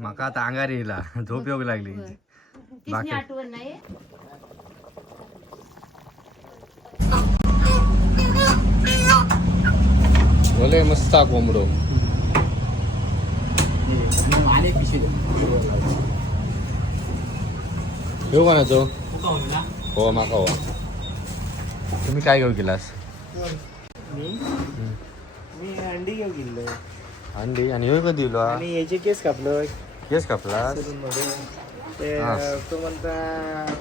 माका आता अंगार येईला झोप योग लागली. बाकी आठवण नाही. बोले मस्त कोंबडो येऊ कोणाचो हो माका हो. तुम्ही काय घेऊ गेलास? मी अंडी घेऊन गेलो. अंडी आणि हे कधी दिलो? आणि याचे केस कापलो. केस कापला? ते तो म्हणता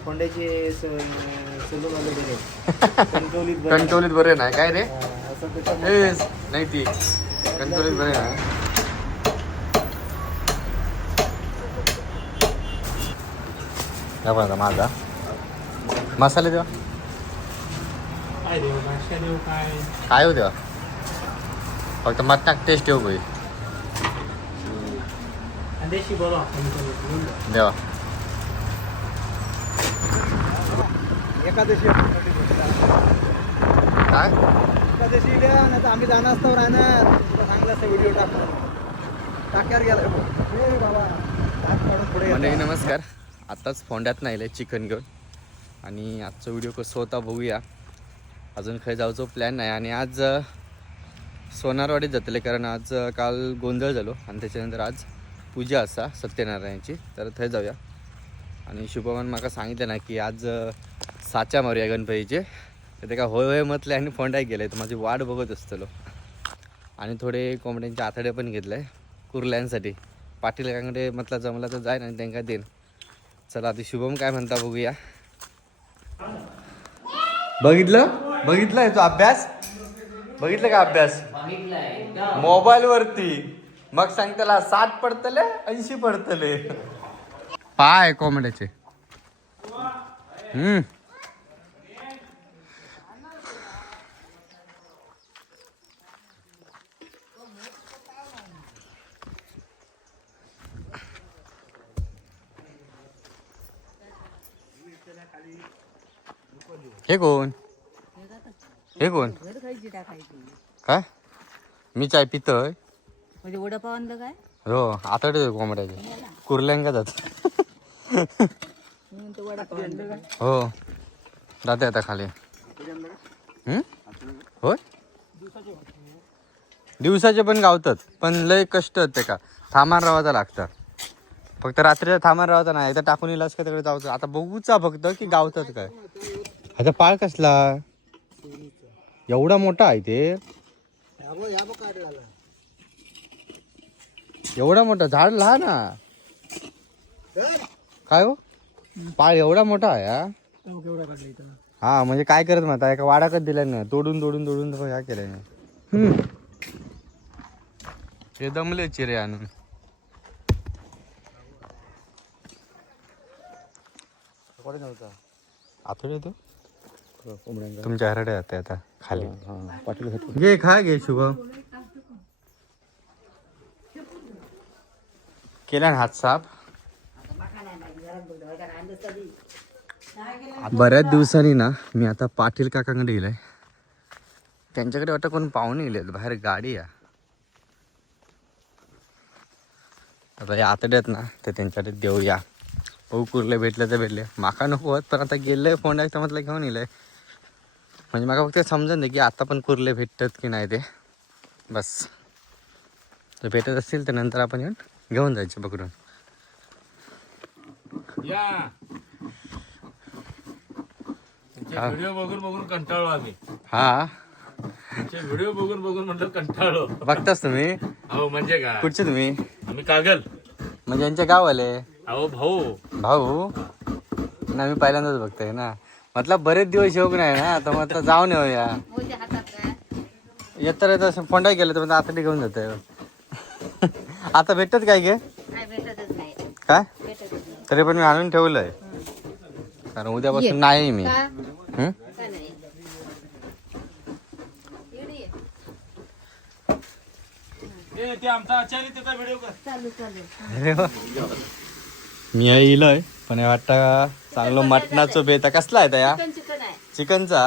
कोंड्याचे सलून आले दिले. कंटोलीत बरे नाही काय रे? असं त्याचं नाही ती कंटोलीत बरे नाही. काय माझा मसाले देवा काय देऊ नाश्ता देऊ काय काय हो देवा फक्त मत टाक टेस्ट येऊ भाई अंड्याशी बरो देवा. एकादशी काय एकादशी नाही तर आम्ही जाणार असतो राहणार तुला सांगला असता व्हिडिओ टाक्यावर गेला बाबा पुढे. म्हणजे नमस्कार. आत्ताच फोंड्यात नाही चिकन घेऊन आणि आजचा व्हिडिओ कसं होता बघूया. अजून खाली जायचो प्लॅन नाही आणि आज सोनारवाडीत जातले कारण आज काल गोंधळ झालो आणि त्याच्यानंतर आज पूजा असा सत्यनारायणची तर थंय जाऊया. आणि शुभमन माका सांगितलं ना की आज साच्या मारूया गणपतीचे तर ते का होय होय म्हटलं आणि फोंड्यात गेले तर माझी वाट बघत असतलो. आणि थोडे कोंबड्यांचे आथडे पण घेतले आहे कुर्ल्यांसाठी. पाटील काकडे म्हटलं जमला तर जाय आणि त्यांना देईन. चला आधी शुभम काय म्हणता बघूया. बघितलं तो अभ्यास बघितलं का अभ्यास मोबाईल वरती मग सांग त्याला 60 पडतले 80 पडतले पाय कोंबड्याचे. हे कोण काय मी चाय पितोय म्हणजे वडापाव आणलं काय? हो आता कोंबड्याचे कुर्ल्यांका जात हो जाते आता खाली. होय दिवसाचे पण गावतात पण लय कष्ट ते का थांबान रावायचा लागतं. फक्त रात्रीचा थांबान रावायचा नाही तर टाकून इलाज का तिकडे जाऊचं. आता बघूचा फक्त की गावतात काय. आता पाळ कसला एवढा मोठा आहे ते एवढा मोठा झाड लहान ना काय हो पाळ एवढा मोठा आहे हा म्हणजे काय करत म्हणता एका वाडाकच दिल्या ना तोडून तोडून तोडून ह्या केल्या हे दमले चिरे आणून. आथोडे तो तुमच्या हरडे जाते आता खाली घे खा घे शुभम. केला ना हात साफ. बऱ्याच दिवसांनी ना मी आता पाटील काकांकडे गेलाय. त्यांच्याकडे वाटतं कोण पाहुणे गेलेत बाहेर गाडी आहे. आता या आतड्यात ना तर त्यांच्याकडे देऊया. हो कुर्ले भेटले तर भेटले माका नको होत पण आता गेलंय फोंड्याचं म्हटलं घेऊन येलंय म्हणजे माका फक्त समजून दे की आता पण कुर्ले भेटतात की नाही ते बस. तर भेटत असतील तर नंतर आपण येऊन घेऊन जायचं पकडून. व्हिडिओ बघून कंटाळलो आम्ही. हा व्हिडिओ बघून म्हटलं कंटाळलो. बघताच तुम्ही? अहो म्हणजे काय कुठचे तुम्ही? आम्ही कागल म्हणजे यांच्या गावाले. अहो भाऊ ना मी पहिल्यांदाच बघतोय ना मतलब बरेच दिवस येऊक नाही ना तर म्हटलं जाऊन येऊया. येत तर फोंडा गेलं तर आता घेऊन जात. आता भेटत काय गे काय तरी पण मी आणून ठेवलंय कारण उद्यापासून नाही मी. ते आमचा आचार्य त्याचा व्हिडिओ कर. मी येईलोय पण वाटतं चांगलं मटणाचं बेता कसला आहे त्या चिकनचा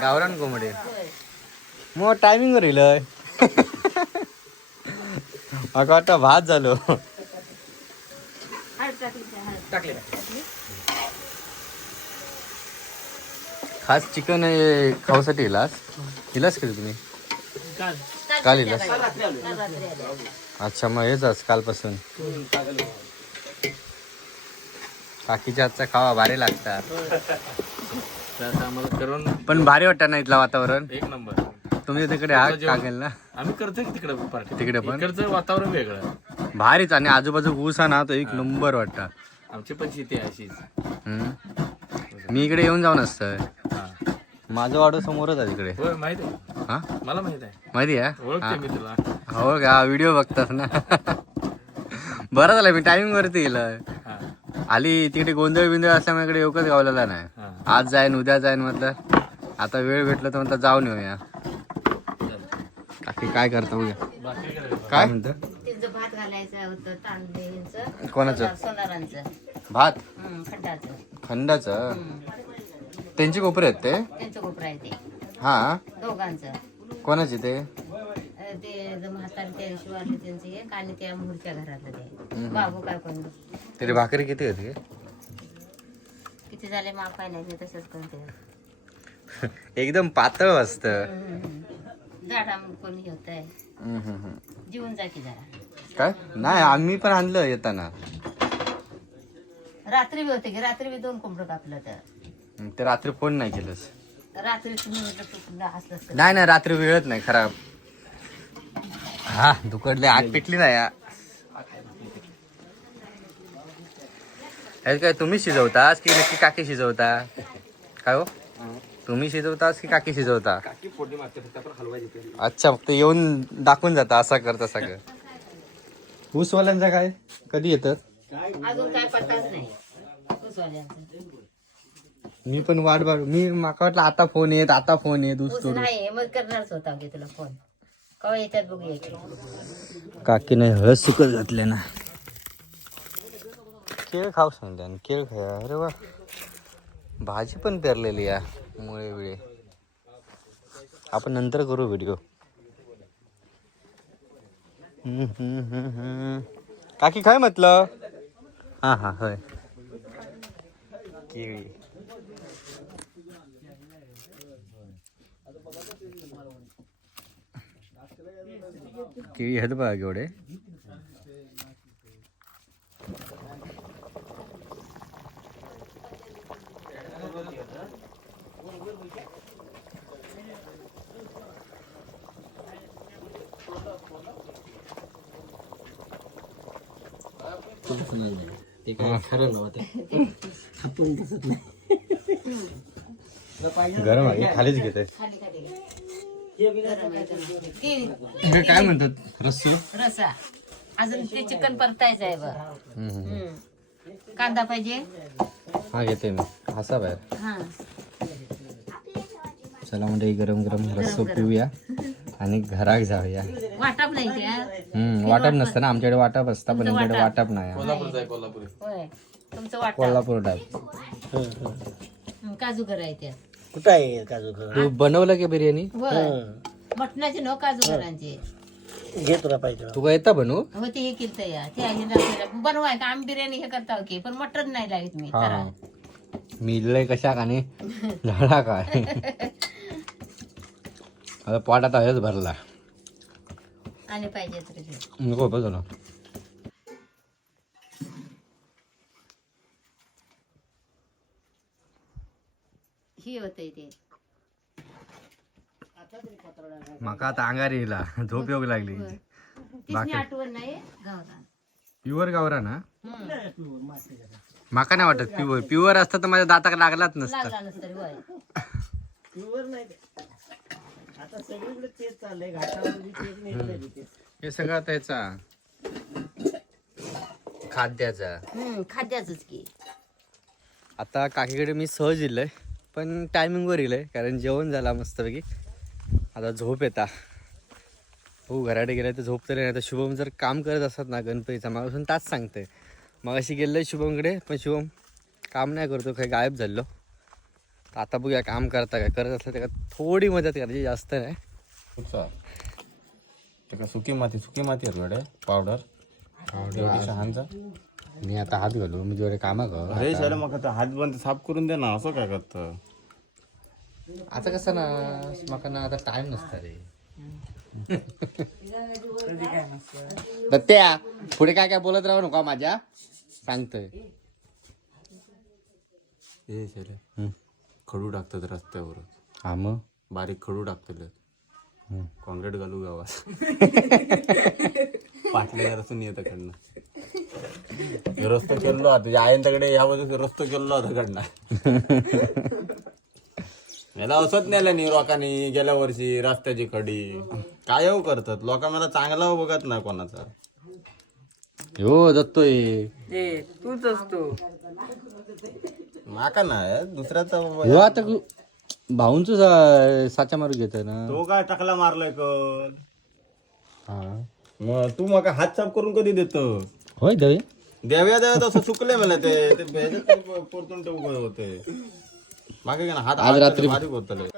गावरान कोंबडी मग टायमिंग वर येईल हा का वाटतं भात झालो. हळद टाकली का? हळद टाकले टाकली? खास चिकन खाऊसाठी इलास का तुम्ही? काल इलास. काल रात्री आले. अच्छा मग हेच कालपासून. काकीच्या हातचा खावा भारी लागतात. आम्हाला करून पण भारी वाटतं ना इथलं वातावरण. एक नंबर. तुम्ही तिकडे आहात कागेल ना आम्ही करतोय की तिकडे पार्टी. तिकडे पण? इकडचं वातावरण वेगळं. भारीच आणि आजूबाजू ऊस आहे ना तो एक नंबर वाटतं. आमची पण शेती आहे अशीच. मी इकडे येऊन जाऊन असतं. हा. माझं वाडो समोरच आहे तिकडे. होय माहित आहे. हा मला माहित आहे. माहिती आहे ओळखते मी तुला. हो का व्हिडिओ बघतात ना. बरं झालं मी टायमिंग वरती गेलं. हा. आली तिकडे गोंधळ बिंदळ असल्यामुळे इकडे येऊकच गावलेला नाही. हा. आज जाईन उद्या जाईन म्हटलं आता वेळ भेटलं तर म्हणतात जाऊन येऊया. काकी काय करता बघा. बाकी काय करायचं? काय म्हणतं त्यांचं भात घालायचं होतं तांदळींचं. कोणाचं? सोनारांचं. भात खंडाचं. खंडाचं त्यांची कोपरे आहेत ते. त्यांचं कोपरा आहे ते हा दोघांचं. कोणाची ते ते म्हातारी त्या शिवारले त्यांचं एक आणि त्या मूर्त्या घरातलं ते बाबू काय कोण तरी भाकरी किती होती किती झाले माप काय नाही ते तसंच करते. एकदम पातळ असतं. झाडा कोणी होत आहे जीवन जा की जरा. काय नाही आम्ही पण आणलं येताना. रात्री बी होते की रात्री बी 2 कोंबडं कापलं तर ते रात्री फोन नाही केलंस. रात्री तुम्ही म्हटलं तुला असलं नाही नाही रात्री वेळच नाही खराब. हा दुकडले आग पेटली नाही या. हे काय तुम्ही शिजवतास की नक्की काकी शिजवता काय हो? तुम्ही शिजवतास की काकी शिजवता? काकी फोडणी मागते फक्त आपण हलवायची. अच्छा फक्त येऊन दाखवून जाता असा करता सगळं. ऊसवाल्यांचा काय कधी येतं? अजून काय पत्ताच नाही ऊसवाल्यांचा. मी पण वाट मी माका वाटलं आता फोन येत ऊस ऊस तोडून. नाही मग करणारच होता की तुला फोन कवा येतात बघूया की. काकीने हळद सुकत घातले ना. केळ खाऊ सांगते केळ खाया. अरे वा भाजी पण पेरलेली या मुळे वेळे. आपण नंतर करू व्हिडिओ. काकी काय म्हटलं? हा हा होय केळी. केळी आहेत बघा एवढे. ते काय खरं नव्हतं. आपण दिसत नाही. गरम आहे खालीच घेते. खाली खाली गरम आहे, गरम. ती काय म्हणतात रस्सू? रसा अजून ते चिकन परतायचं आहे बघ. कांदा पाहिजे. हा घेते मी असा बाहेर. हा चला म्हणजे गरम गरम रस्सू पिऊया आणि घरात जाऊया. वाटप नाही त्या वाटप नसतं ना आमच्याकडे वाटप असतं पण आमच्याकडे वाटप नाही. कोल्हापूरचा आहे कोल्हापुरी. होय तुमचं वाटप कोल्हापूर टाईप. काजू कराय त्या. कुठं आहे काजू घर? तू बनवलं की बिर्याणी? होय मटणाचे नो काजू घरांचे. घे तुला पाहिजे. तू काय येता बनवू? हो ते हे केलं या ते आहे ना बनवाय का आम्ही बिर्याणी हे करता की पण मटण नाही लावित मी हा करा. मी लय कशा आणि झाला काय आता पोटात आहेच भरला. आणि पाहिजे तरी घे. नको बघ ना. ही होते ते माका आता अंगारी येला झोप येऊ लागली. तिसनी आठवण नाही गावला. प्युअर गावरा ना. माका नाही वाटत प्युअर. प्युअर असतं तर माझ्या दाताक लागलाच नसतं. लागला नसतरी होय. आता सगळीकडे तेच चाललंय. घाटामध्ये तेच निघलंय तिथे. हे सगळं त्याचा खाद्याचा. खाद्याचंच की. आता काकीकडे मी सहज येलोय पण टायमिंगवर येलोय कारण जेवण झाला मस्तपैकी. आता झोप येता. हो घराकडे गेलाय तर झोप तरी नाही. तर शुभम जर काम करत असतात ना गणपतीचा मागासून तास सांगतंय. मग अशी गेलोय शुभमकडे पण शुभम काम नाही करतो काही गायब झालो. तर आता बघूया काम करता काय. करत असलं त्याला थोडी मदत करायची जास्त नाही. का सुकी माती आहे थोडे पावडर एवढी शहांचा. मी आता हात घालू मी जोडे कामा कर अरे शाला मग आता हात बंद साफ करून दे ना असं काय करत. आता कसं ना मका ना आता टाइम नसता रे. दत्त्या पुढे काय काय बोलत राहू नका माझ्या सांगतोय. हे शाले खडू टाकतात रस्त्यावर. हा मग बारीक खडू टाकतात. कॉन्क्रीट घालू गावात पाटल्या रसून येत कडनं रस्तो केलो आता आयंताकडे यामध्ये रस्तो केलो होता कडनं. याला असत नेलं नाही लोकांनी गेल्या वर्षी रस्त्याची खडी काय हो करतात लोक मला चांगला बघत नाही कोणाचा. हो दत्तोय तूच असतो. माका नाही दुसऱ्याचा हो आता भाऊंच साचा मारू घेत ना. तो काय टाकला मारलाय कर. हा मग तू मग हात साफ करून कधी देतो. होय दवे देव्या तसं सुकले मला ते परतून ठेवू होते मागे ना हात आज रात्री बारीक होतले.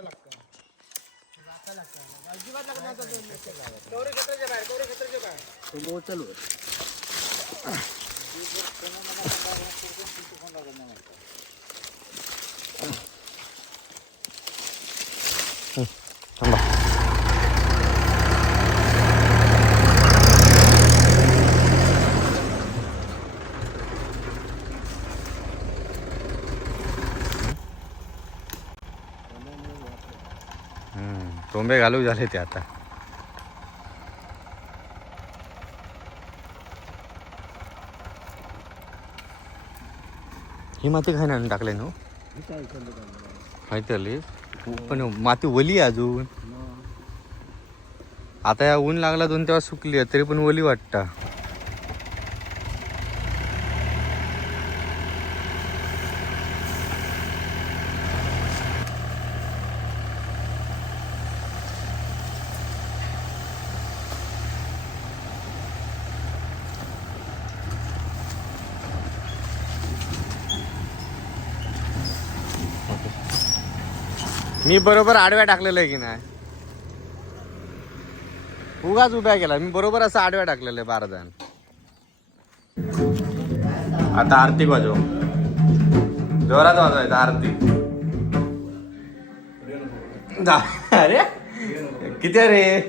टोंबे घालू झाले ते आता. ही माती काय नाही टाकले ना माहिती आली पण माती ओली आहे अजून. आता या ऊन लागला दोन तेव्हा सुकली आहे तरी पण ओली वाटतं. मी बरोबर आडव्या टाकलेलं आहे की नाही उगाच उभ्या केला मी बरोबर असं आडव्या टाकलेलं आहे 12 जण. आता आरती वाजव जोरात वाजवायचं आरती. अरे किती रे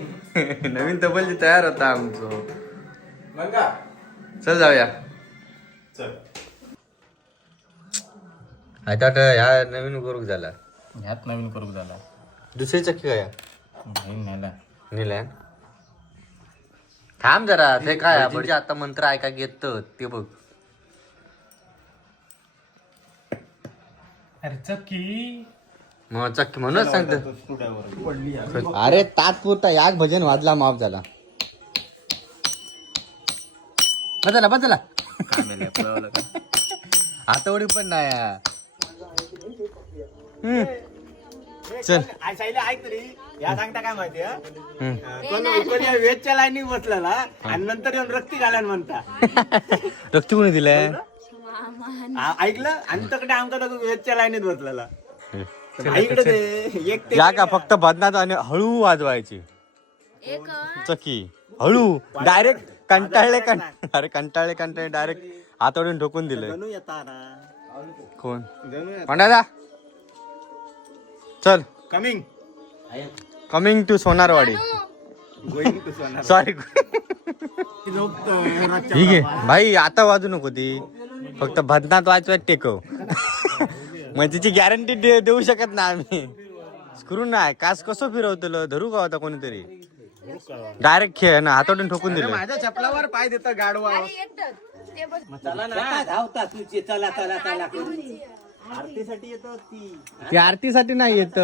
नवीन तबलची तयार होता आमचं. चल जाऊया. आता ह्या नवीन करूक झाला ह्यात नवीन करू झाला. दुसरी चक्की काय नेला नेल्या थांब जरा ते काय म्हणजे आता मंत्र ऐका घेत ते बघ. मग चक्की म्हणूनच सांगतो. अरे तात्पुरता याक भजन वाजला माफ झाला. बदला हातवडी पण नाही. चल ऐक तरी या सांगता काय माहितीये वेजच्या लाईनी बसलेला आणि नंतर येऊन रक्ती घालायला म्हणता. रक्ती कोणी दिलाय ऐकलं आणि तकडे आमचा वेजच्या लाईनीत बसलेला. इकडे ते एक या का फक्त बदनात आणि हळू वाजवायची चक्की हळू डायरेक्ट कंटाळले अरे कंटाळले डायरेक्ट हातोडून ठोकून दिले. गणू येता ना कोण गणू पंडादा चल coming to Sonarwadi going to Sonar. Sorry ठीक आहे भाई आता वाजू नको ती फक्त बदनात वाजवायच टेकव. मग तिची गॅरंटी देऊ शकत ना आम्ही. स्क्रू नाही कास कसं फिरवतलं धरू का होता कोणीतरी डायरेक्ट खेळ ना हातोडून ठोकून दिलं. माझ्या चपलावर पाय देतो गाडवा. चला ना धावता तुझी चला चला चला आरतीसाठी येतो ती आरतीसाठी नाही येत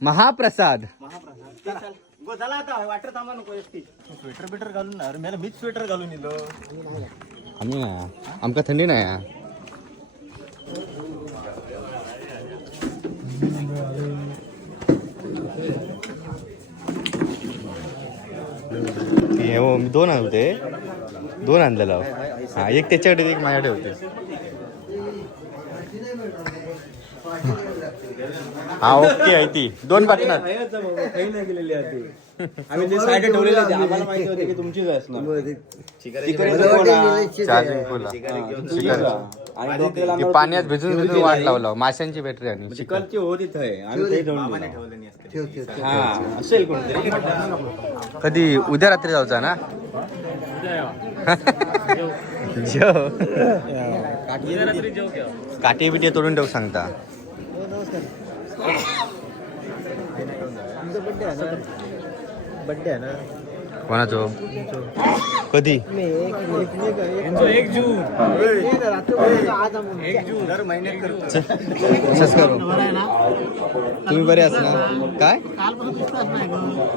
महाप्रसाद. चला आता वाटर थांबा नको एकटी स्वेटर बिटर घालून ना मला मीच स्वेटर घालून येलो. आम्ही नाही आमका थंडी नाही. हो मी 2 आणते 2 आणलेला हा एक त्याच्याकडे एक माझ्याकडे होते. हा ओके आहे ती 2 बाटणार. आम्ही ते साईड ठेवलेले होते आम्हाला माहिती होते की तुमचीच असणार चार्जिंग फुल ती पाण्यात भिजून भिजून वाट लावला माशांची बॅटरी आणि चिकनची होती थंय आम्ही ते ठेवली हा असेल कोणतरी कधी उद्या रात्री जाऊचा ना जेव काठी बिटी तोडून ठेव सांगता बड्डे आहे ना कोणाचो कधी 1 जून दर महिन्यात करतो तसंच करू तुम्ही बरे असणार काय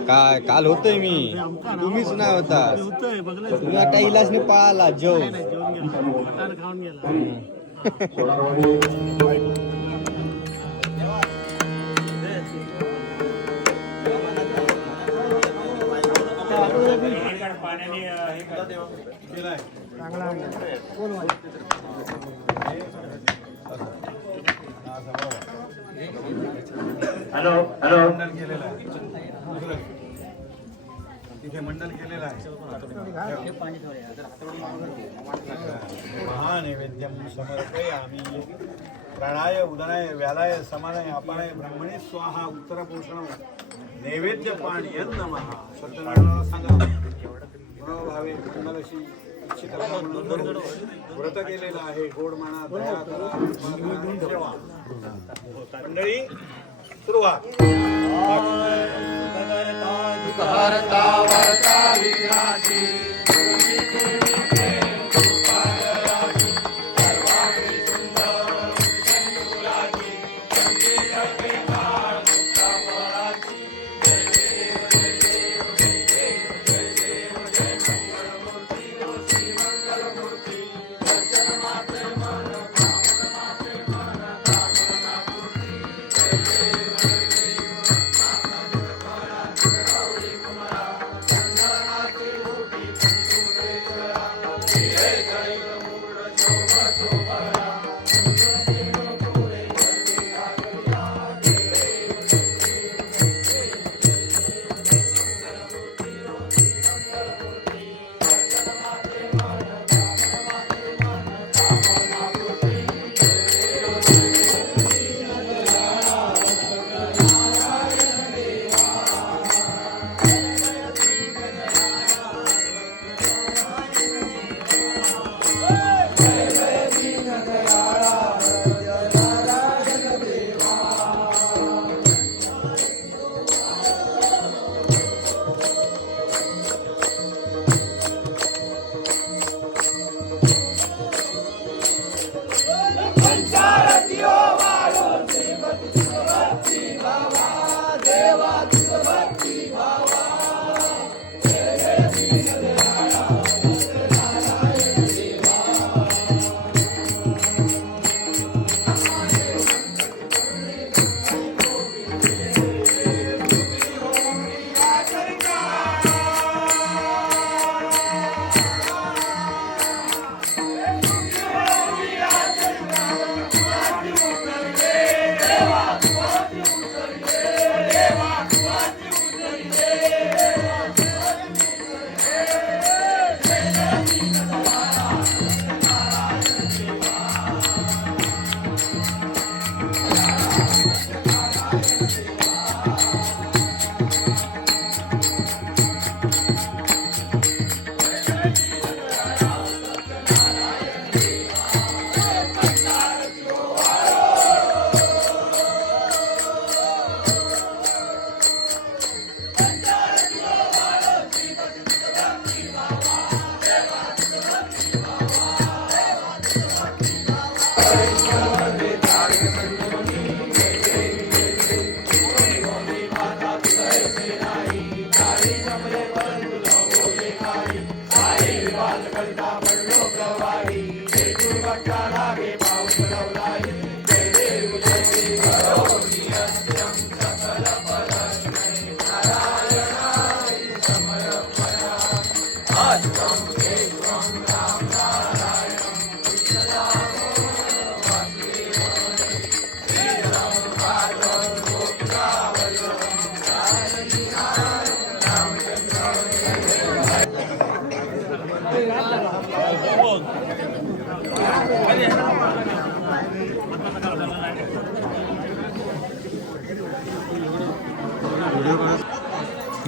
काय काल होतोय मी तुम्हीच नाही होता तुम्ही आता इलाजने पळाला जेव तिथे मंडल केलेलं आहे महानैवेद्यम समर्पयामि प्राणाय उदनाय व्यालाय समानाय अपानाय ब्रह्मणे स्वाहा उत्तर पोषण नैवेद्य पाणीयन नमः सत्यनारायण सांगा मनोभावे तुम्हाला अशी इच्छित म्हणून व्रत केलेलं आहे गोड म्हणा दया करा सेवा मंडळी सुरुवात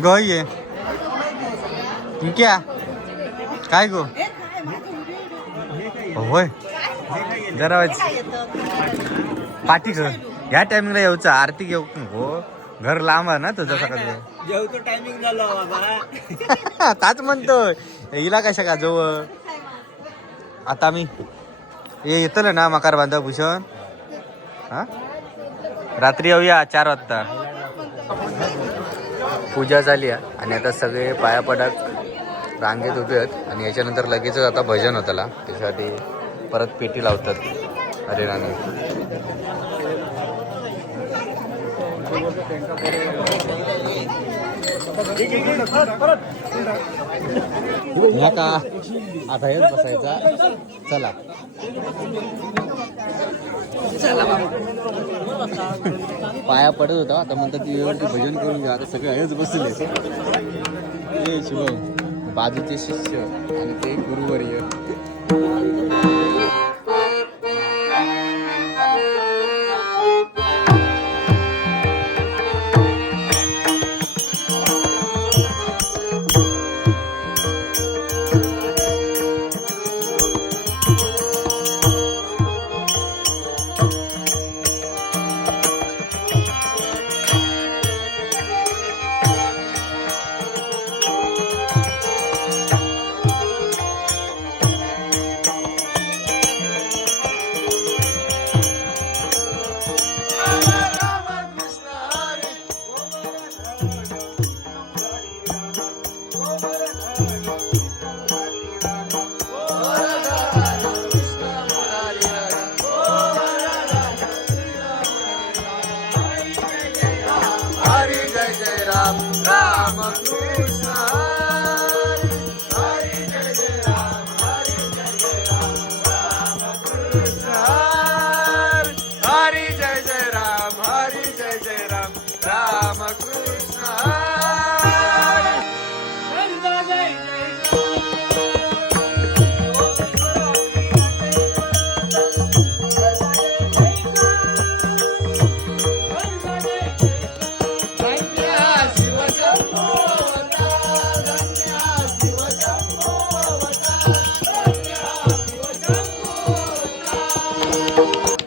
गय क्या काय गो होय जरा पाठी कर ह्या टायमिंगला येऊचा आरती घेऊ हो घर लांब आहे ना तुझं सकाळचं जेवतो टायमिंग झालं बाबा. ताच म्हणतोय हिला कशा का जवळ आता मी हे येतलं ना मकार बांधा भूषण हा रात्री येऊया 4 वाजता. पूजा झाली आहे आणि आता सगळे पाया पडत रांगेत उभे आहेत आणि याच्यानंतर लगेचच आता भजन होताला त्याच्यासाठी परत पेटी लावतात अरे राणी. या का आता हेच बसायचा चला पाया पडत होता आता म्हणतात ती वेळेवरती भजन करून घ्या आता सगळे हेच बसले हे शुभम बाजूचे शिष्य आणि ते गुरुवर्य.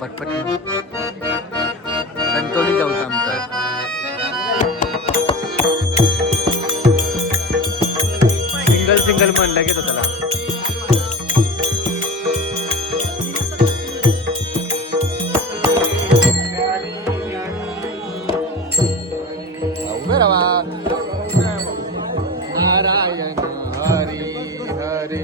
पटपट कणकवली जाऊचं आमचं सिंगल मन लगेच होता. उभे राहा. नारायण हरी हरी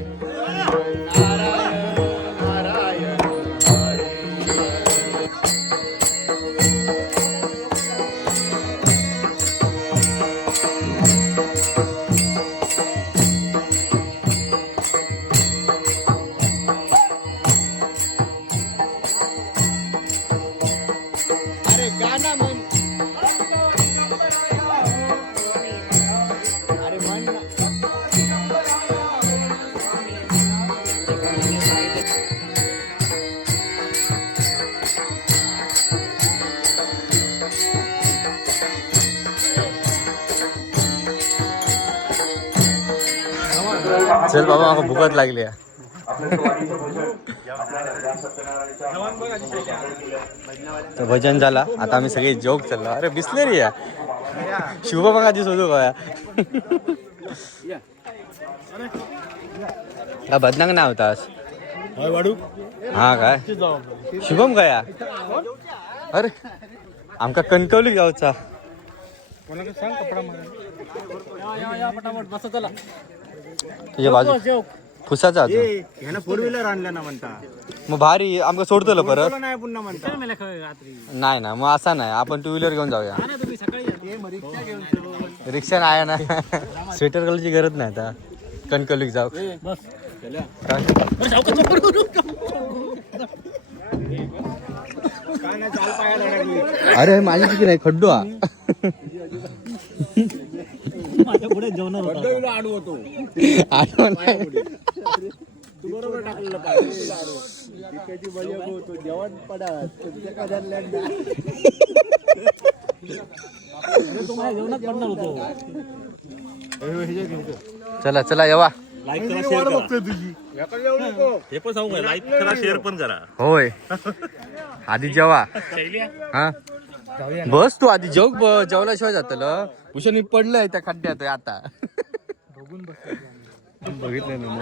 चल बाबा मला भूकच लागली. तर भजन झाला आता आम्ही सगळे जोक चाललो. अरे बिसलेरी या शुभ मग आधी शोधू का बदनांग नाव होतास हा काय शुभम गया. अरे आमका कणकवली गावचा तुझ्या बाजू फुसाचा ह्यानं 4 व्हीलर आणलं ना म्हणता मग भारी आमका सोडतो परत नाही पुन्हा म्हणता नाही ना मग असा नाही आपण 2 व्हीलर घेऊन जाऊया. रिक्षा नाही ना स्वेटर कलरची गरज नाही आता कणकवलीक जाऊ. अरे माझी चुकी नाही खड्डू हा माझ्या पुढे जेवणार होता आडवतो आठवण नाही. तू बरोबर टाकलेलं पाहिजे जेवण पडत तुम्हाला जेवणात पडणार होतो. चला चला येवा. लाईक करा शेअर करा हे पण सांगू लाईक करा शेअर पण करा होय आधी जेवा. हा बस तू आधी जेवल्याशिवाय जातलं. भूषण मी पडलंय त्या खड्ड्यात आता. बघितलं ना मग.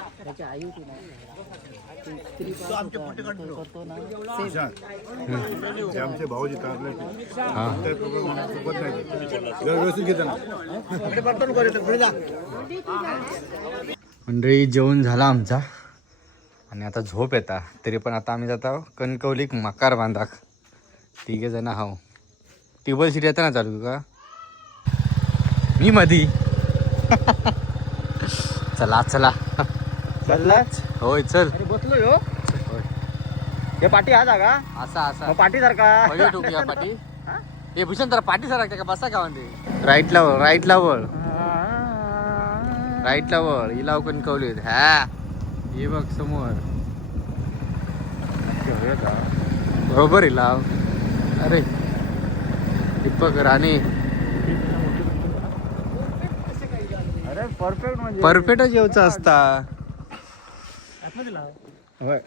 आमचे भाऊजी कारले हा व्यवस्थित घेताना मंडळी जेवण झाला आमचा आणि आता झोप येता. तरी पण आता आम्ही जातो कणकवलीक मकार बांधाक. तिघे जण हाव. टेबल सीट येतं ना चालू का मी मधी. चला चला चाललाच होय चल. अरे बसलो यो हे पाठी हा जागा असा असा पाठी सारखा बघे टोकूया पाठी. हे भूषण तर पाठी सारखा का बसा का म्हणते. राईटला वळ राईटला वळ राईटला वळ. इलाव कणकवलीत. हा हे बघ समोर बरोबर इलाव. अरे दीपक राणे अरे परफेक्ट म्हणजे परफेक्टच जेवचा असता. होय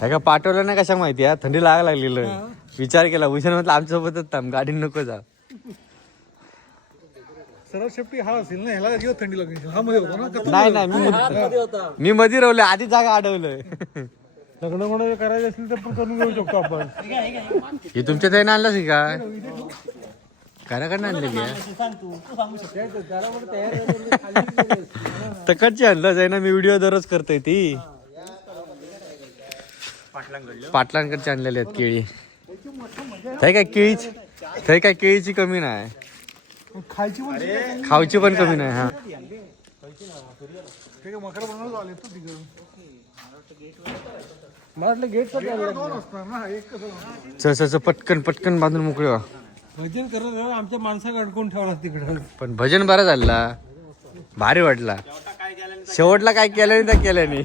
काय का पाठवलं नाही कशा माहिती आहे. थंडी लागा लागलेलं. विचार केला भूषण म्हटलं आमच्यासोबतच थांब गाडी नको जा. सरळ शेपटी हा असेल ना ह्याला जेव्हा थंडी लागली हा मध्ये होता ना नाही नाही मी मध्ये रावले आधी जागा अडवलंय. लग्न कोणाला करायचं असेल तर पण करून घेऊ शकतो आपण. हे तुमच्या ताईनं आणलं की काय घराकडनं आणलेली आहे. तकडची आणलं जाय ना. मी व्हिडिओ दररोज करतोय ती. पाटलांकडचे आणलेले आहेत केळी. थंय काय केळीची कमी नाही. खायची पण खाऊची पण कमी नाही. हा मकर बनवून आले तो तिकडून मला वाटलं गेट दोन असणार ना एक कसं चल पटकन पटकन बांधून मोकळे व्हा. भजन करत आमच्या माणसाला अडकून ठेवला तिकडे. पण भजन बरं झालं. भारी वाटला. शेवटला काय केलं नाही तर केलं नाही.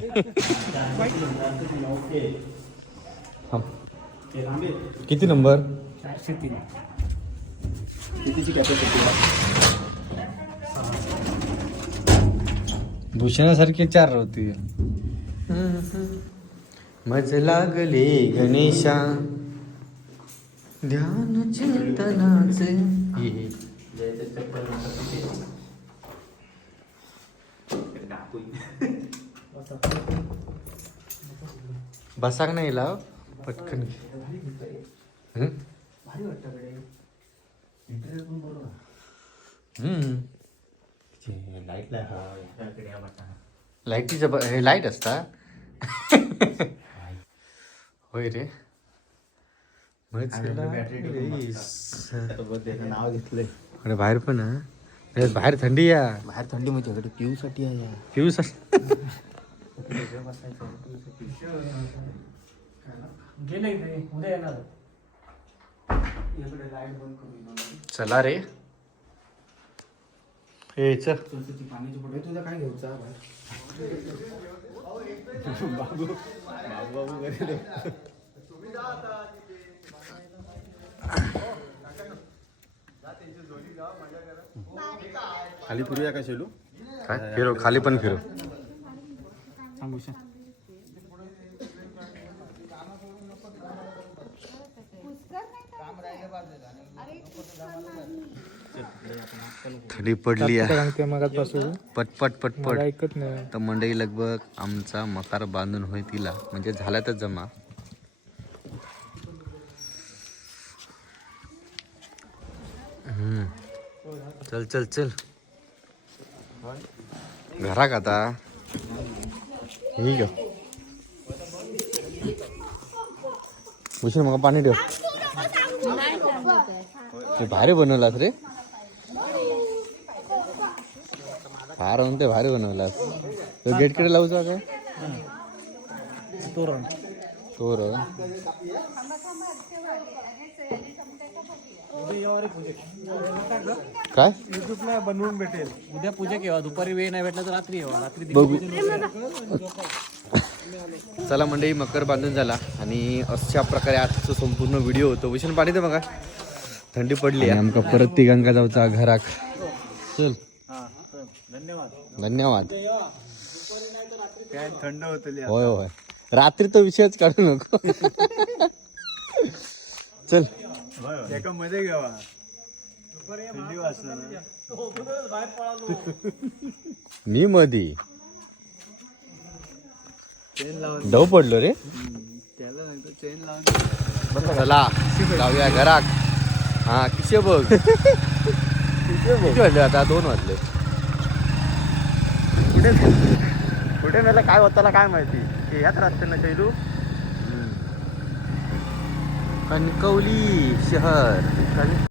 किती नंबर भूषणासारखे 4 होती. मज लागले गणेशा ध्यान चिंतनाचे. बसाक नाही लाव पटकन. लाईटीचं हे लाईट असता. होय रे. नाव घेतलंय अरे बाहेर पण बाहेर थंडी या. बाहेर थंडी मध्ये पिऊ साठी आहे. पिऊस चला रे. हे चल तुझा काय घ्यायचा खाली फिरूया का शेलू. काय फिरो खाली पण फिरो. थंडी पडली आहे. पटपट पटपट ऐकत नाही. तर मंडळी लगभग आमचा मकार बांधून होय तिला म्हणजे झाल्यातच जमा. चल चल चल घराक आता. ठीक आहे भूषण मग पाणी ठेव. ते भारी बनवलास रे. फार म्हणते भारी बनवलास. गेटकडे लावूचा काय तोरण तोर काय युट्यूबला बनवून भेटेल. उद्या पूजा केव्हा दुपारी वेळ नाही भेटला तर रात्री येवा. रात्री बघू. चला मंडळी, मकर बांधून झाला आणि अशा प्रकारे आजचं संपूर्ण व्हिडिओ होतो. विषण पाणी दे बघा, थंडी पडली आहे. आमका परत तिघांका जाऊचा घराक. चल धन्यवाद. काय थंड होतं होय होय, रात्री तो विषयच काढू नको. चल एका मध्ये घ्यावा. थंडी वाजणार मी मधी चेन लावून दव पडलो रे. त्याला सांगतो चेन लावून. चला जाऊया घराक. हा किशे बघ, किती वाजले आता? 2 वाजले. कुठे नेलं काय होताला काय माहिती. की याच रस्त्यानं शैलू कणकवली शहर.